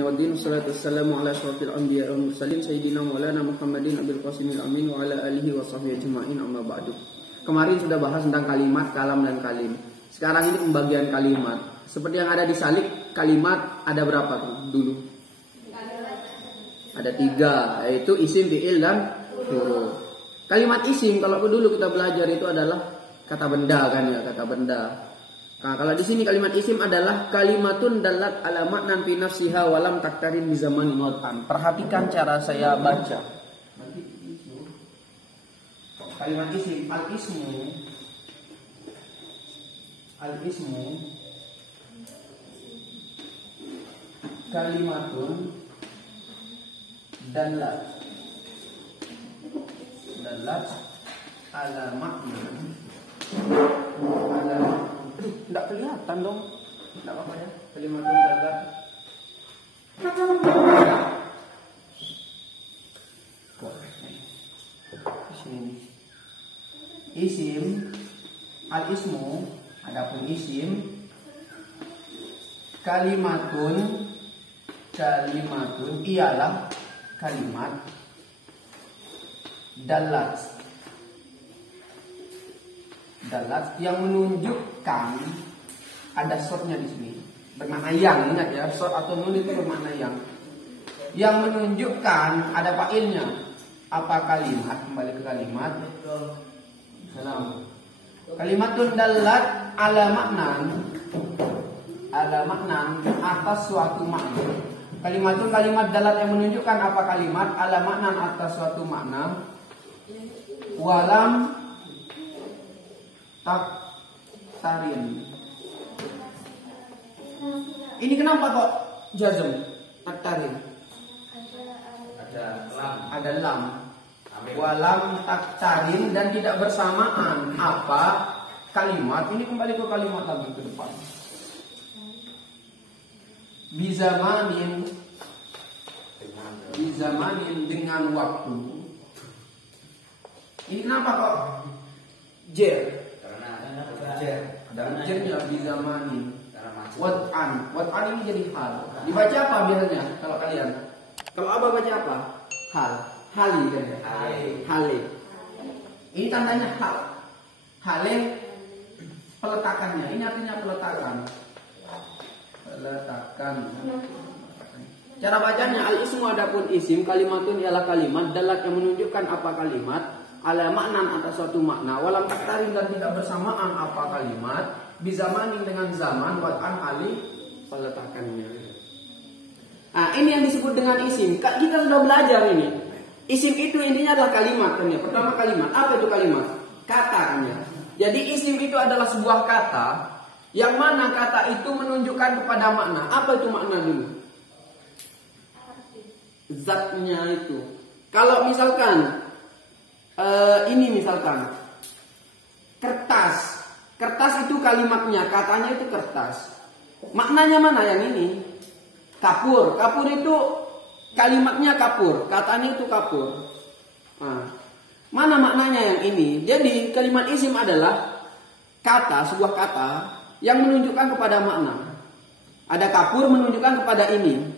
dini waddin. Wassalatu wassalamu ala asyrafil anbiya wal mursalin sayyidina maulana Muhammadin abil qasimil amin wa ala alihi wa sahbihi ajma'in, amma ba'du. Kemarin sudah bahas tentang kalimat, kalam dan kalim. Sekarang ini pembagian kalimat. Seperti yang ada di salik, kalimat ada berapa tuh dulu? Ada 3, yaitu isim, fi'il dan huruf. Kalimat isim kalau dulu kita belajar itu adalah kata benda kan ya, kata benda. Nah, kalau di sini kalimat isim adalah kalimatun dalat ala maknan fi nafsiha walam taktarin bi zamanin wad'an. Perhatikan cara saya baca. Kalimat isim, al-ismu kalimatun dalat ala maknan tidak kelihatan dong. Tidak apa-apa ya. Kalimatun dalat isim, al-ismu, adapun isim kalimatun ialah kalimat dalat yang menunjukkan, ada shortnya di sini, bermakna yang, ingat ya, short atau nun itu bermakna yang menunjukkan, ada fa'ilnya. Apa kalimat? Kembali ke kalimat. Salam. Kalimatun dalat ala maknan atas suatu makna. Kalimatun kalimat dalat yang menunjukkan apa kalimat ala maknan atas suatu makna. Walam taktarin. Ini kenapa kok jazm taktarin? Ada lam. Walam taktarin dan tidak bersamaan apa kalimat. Ini kembali ke kalimat lagi ke depan. Bizamanin dengan waktu. Ini kenapa kok jer? Ada jernya bizamanin. Wad'an ini jadi hal. Dibaca apa biasanya kalau kalian? Kalau abah baca apa? Hali kan ya? Hale. Ini tandanya hal. Hale peletakannya. Ini artinya peletakan. Cara bacanya al-ismu adapun isim, kalimatun ialah kalimat dalat yang menunjukkan apa kalimat ala maknan atas suatu makna walam taktarin dan tidak bersamaan apa kalimat bizamanin dengan zaman wad'an ali peletakannya. Nah, ini yang disebut dengan isim. Kita sudah belajar ini. Isim itu intinya adalah kalimat kan ya. Pertama kalimat. Apa itu kalimat? Kata kan ya. Jadi isim itu adalah sebuah kata yang mana kata itu menunjukkan kepada makna. Apa itu makna dulu? Zatnya itu. Kalau misalkan ini misalkan kertas. Kertas itu kalimatnya, katanya itu kertas. Maknanya mana yang ini? Kapur. Kapur itu kalimatnya kapur, katanya itu kapur. Nah, mana maknanya yang ini? Jadi kalimat isim adalah kata, sebuah kata yang menunjukkan kepada makna. Ada kapur menunjukkan kepada ini.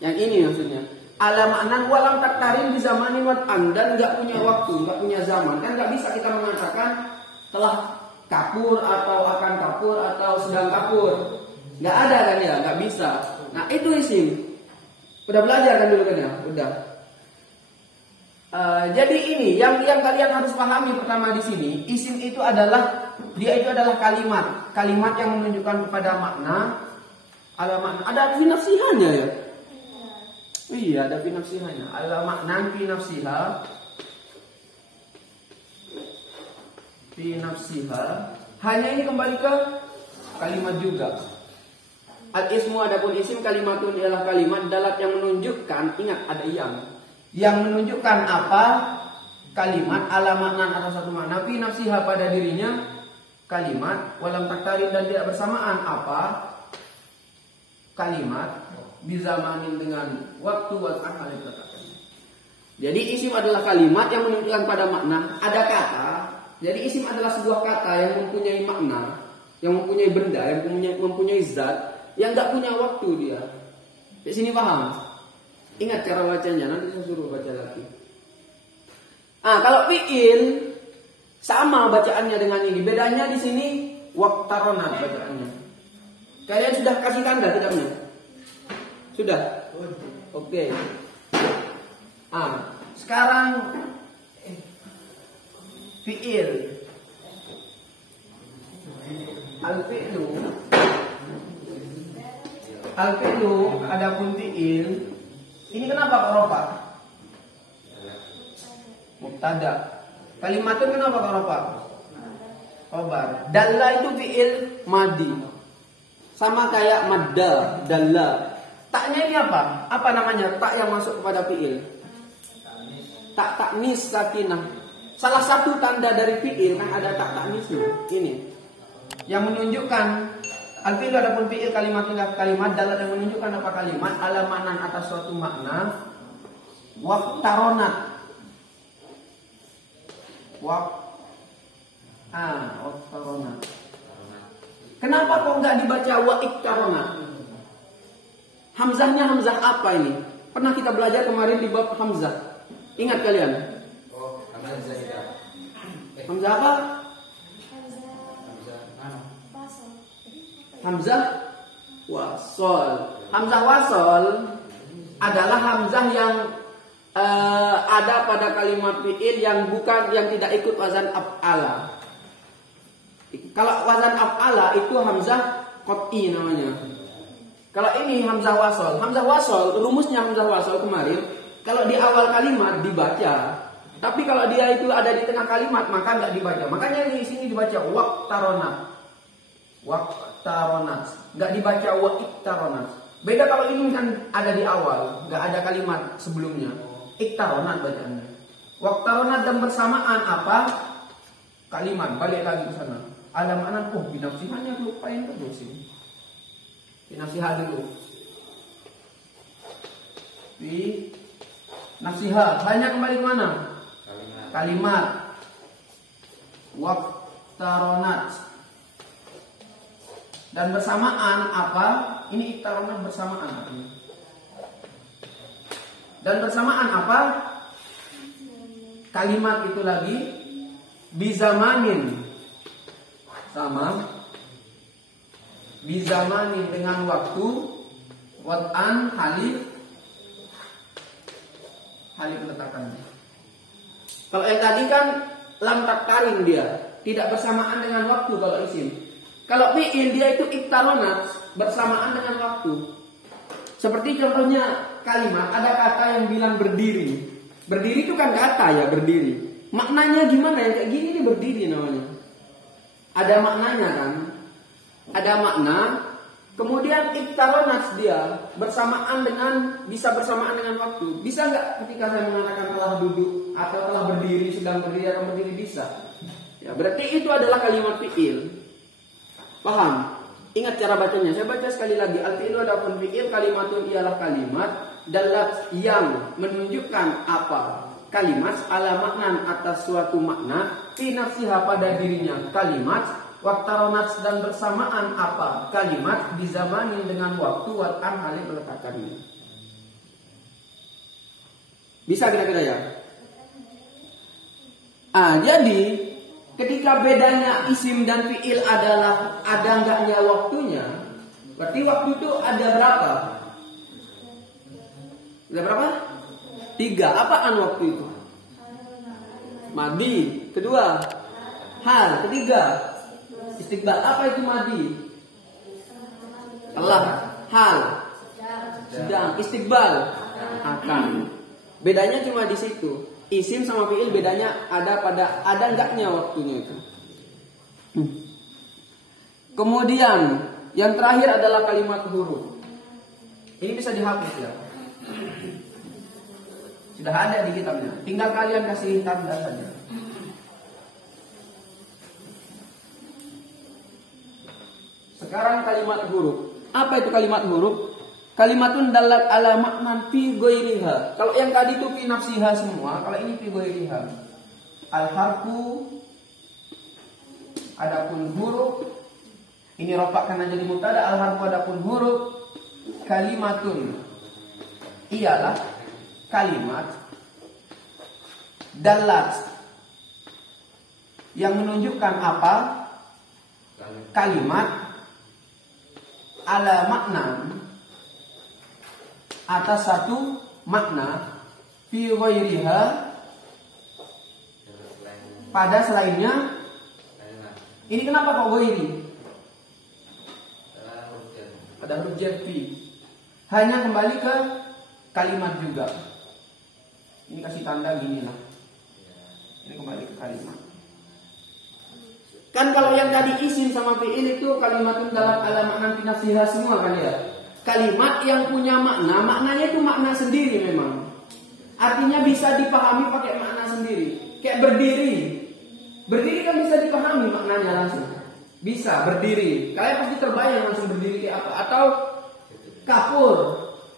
Yang ini maksudnya. Ala maknan walam taktarin di zamanin wad'an, dan enggak punya waktu, enggak punya zaman. Kan enggak bisa kita mengatakan telah kapur atau akan kapur atau sedang kapur. Enggak ada kan ya, enggak bisa. Nah, itu isim. Udah belajar kan dulu kan ya? Udah. Jadi ini yang kalian harus pahami pertama di sini, isim itu adalah kalimat yang menunjukkan kepada makna. Ala makna. Ada fi nafsihannya ya? Iya, ada fi nafsihannya. Ala maknan fi nafsiha. Fi nafsiha. Hanya ini kembali ke kalimat juga. Al-ismu adapun isim kalimatun ialah kalimat dalat yang menunjukkan, ingat ada yang menunjukkan apa kalimat ala maknan atas satu makna fi nafsiha pada dirinya kalimat walam taktarin dan tidak bersamaan apa kalimat bizamanin dengan waktu wad'an alif katakan. Jadi isim adalah kalimat yang menunjukkan pada makna, ada kata. Jadi isim adalah sebuah kata yang mempunyai makna, yang mempunyai benda, yang mempunyai zat, yang enggak punya waktu dia. Di sini paham? Ingat cara bacanya, nanti saya suruh baca lagi. Kalau fi'il sama bacaannya dengan ini. Bedanya di sini waqtaronat bacaannya. Kalian sudah kasih tanda tidak benar? Sudah? Oke. Sekarang fi'il. Al-fi'lu adapun fi'il. Ini kenapa kok rofa? Mubtada. Kalimatun kenapa kok rofa? Khobar. Dalla itu fi'il madi. Sama kayak madda, dalla. Taknya ini apa? Apa namanya? Tak yang masuk kepada fi'il. Tak taknis sakinah. Salah satu tanda dari fi'il kan ada tak taknisnya. Ini yang menunjukkan al-fi'il adapun fi'il kalimat dalla yang menunjukkan apa kalimat ala makna atas suatu makna waqtaronat. Waqtaronat. Kenapa kok enggak dibaca waqtaronat? Hamzahnya hamzah apa ini? Pernah kita belajar kemarin di bab hamzah. Ingat kalian? Hamzah apa? Hamzah wasol. Hamzah wasol adalah hamzah yang ada pada kalimat fi'il yang tidak ikut wazan af'ala. Kalau wazan af'ala itu hamzah qat'i namanya. Kalau ini hamzah wasol. Hamzah wasol, rumusnya hamzah wasol kemarin, kalau di awal kalimat dibaca, tapi kalau dia itu ada di tengah kalimat maka nggak dibaca. Makanya di sini dibaca waqtaronat. Waqtaronat. Nggak dibaca waqtaronat. Beda kalau ini kan ada di awal, nggak ada kalimat sebelumnya. Iktaronat bacaannya. Waqtaronat dan bersamaan apa? Kalimat. Balik lagi ke sana. Ada makna binafsihannya lupain terus ini. Binafsihah dulu. Nafsihah. Banyak kembali ke mana? Kalimat. Waqtaronat. Dan bersamaan apa? Ini iktaronat bersamaan. Dan bersamaan apa? Kalimat itu lagi bizamanin. Sama bizamanin dengan waktu. Wad'an halif letakkannya. Kalau yang tadi kan lam taktarin dia, tidak bersamaan dengan waktu kalau isim. Kalau fi'il dia itu iktaronat, bersamaan dengan waktu. Seperti contohnya kalimat, ada kata yang bilang berdiri. Berdiri itu kan kata ya, berdiri. Maknanya gimana ya? Kayak gini nih berdiri namanya. Ada maknanya kan? Ada makna. Kemudian iktaronat dia bisa bersamaan dengan waktu. Bisa nggak ketika saya mengatakan telah duduk atau telah berdiri, sedang berdiri atau berdiri bisa? Ya, berarti itu adalah kalimat fi'il. Paham? Ingat cara bacanya. Saya baca sekali lagi. Al-fi'lu adapun fi'il kalimatun ialah kalimat dalat yang menunjukkan apa? Kalimat ala maknan atas suatu makna fi nafsiha pada dirinya kalimat. Waqtaronat dan bersamaan apa? Kalimat dizamani dengan waktu wat'an halih meletakkannya. Bisa kira-kira ya? Jadi ketika bedanya isim dan fi'il adalah ada enggaknya waktunya, berarti waktu itu ada berapa? Ada berapa? 3. Apaan waktu itu? Madi. Kedua, hal. Ketiga, istiqbal. Apa itu madi? Telah. Hal. Sedang. Istiqbal. Akan. Bedanya cuma di situ. Isim sama fi'il bedanya ada enggaknya waktunya itu. Kemudian yang terakhir adalah kalimat huruf. Ini bisa dihapus ya. Sudah ada di kitabnya. Tinggal kalian kasih tanda saja. Sekarang kalimat huruf. Apa itu kalimat huruf? Kalimatun dalat ala maknan fi ghairiha. Kalau yang tadi itu fi nafsiha semua, kalau ini fi ghairiha. Al-harfu adapun huruf. Ini ropak karena jadi mubtada. Al-harfu adapun huruf. Kalimatun ialah kalimat dalat yang menunjukkan apa? Kalimat ala makna atas satu makna fi ghairiha pada selainnya. Ini kenapa kok ghairi? Ada huruf jar fi. Hanya kembali ke kalimat juga. Ini kasih tanda gini lah. Ini kembali ke kalimat. Kan kalau yang tadi isim sama fi'il itu kalimatun dalam ala makna fi nafsiha semua kan ya. Kalimat yang punya makna, maknanya itu makna sendiri memang. Artinya bisa dipahami pakai makna sendiri. Kayak berdiri. Berdiri kan bisa dipahami maknanya langsung. Bisa berdiri. Kalian pasti terbayang langsung berdiri kayak apa. Atau kapur.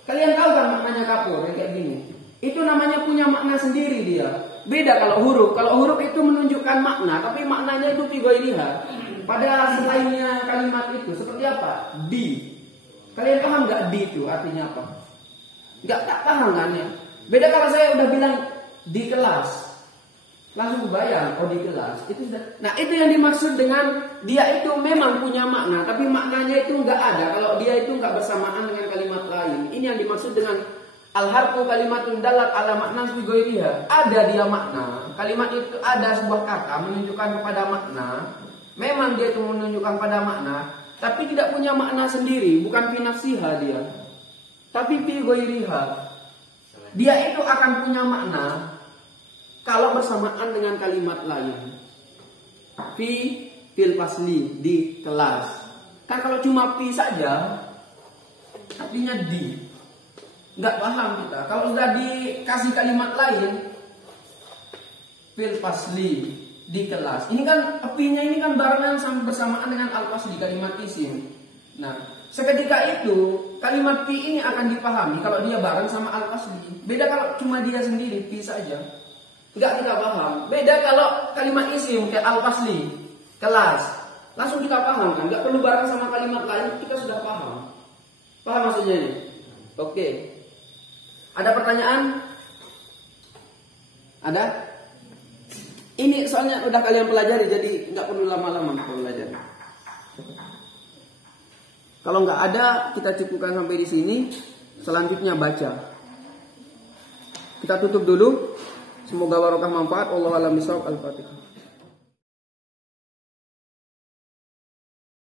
Kalian tahu kan maknanya kapur kayak gini. Itu namanya punya makna sendiri dia. Beda kalau huruf. Kalau huruf itu menunjukkan makna, tapi maknanya itu fi ghairiha. Pada selainnya kalimat itu seperti apa? Di. Kalian paham nggak di itu artinya apa? Nggak tak paham kan ya? Beda kalau saya udah bilang di kelas, langsung kebayang oh di kelas. Itu sudah. Nah itu yang dimaksud dengan dia itu memang punya makna, tapi maknanya itu nggak ada kalau dia itu nggak bersamaan dengan kalimat lain. Ini yang dimaksud dengan al-harfu kalimatun dalat ala makna fi ghairiha. Ada dia makna. Kalimat itu ada sebuah kata menunjukkan kepada makna. Memang dia itu menunjukkan pada makna, tapi tidak punya makna sendiri, bukan fi nafsiha dia. Tapi fi ghairiha. Dia itu akan punya makna kalau bersamaan dengan kalimat lain. Fil fasli di kelas. Kan kalau cuma fi saja artinya di. Nggak paham kita. Kalau sudah dikasih kalimat lain, fil fasli di kelas. Ini kan fi-nya ini kan barengan sama bersamaan dengan al-fasli kalimat isim. Nah, seketika itu kalimat fi ini akan dipahami kalau dia bareng sama al-fasli. Beda kalau cuma dia sendiri fi saja. Nggak kita paham. Beda kalau kalimat isim kayak al-fasli kelas. Langsung kita paham kan? Nggak perlu bareng sama kalimat lain, kita sudah paham. Paham maksudnya ini? Oke. Ada pertanyaan? Ada? Ini soalnya udah kalian pelajari, jadi nggak perlu lama-lama belajar. Kalau nggak ada, kita cukupkan sampai di sini. Selanjutnya baca. Kita tutup dulu. Semoga barokah manfaat. Wallahu a'lam bishawab. Al-Fatihah.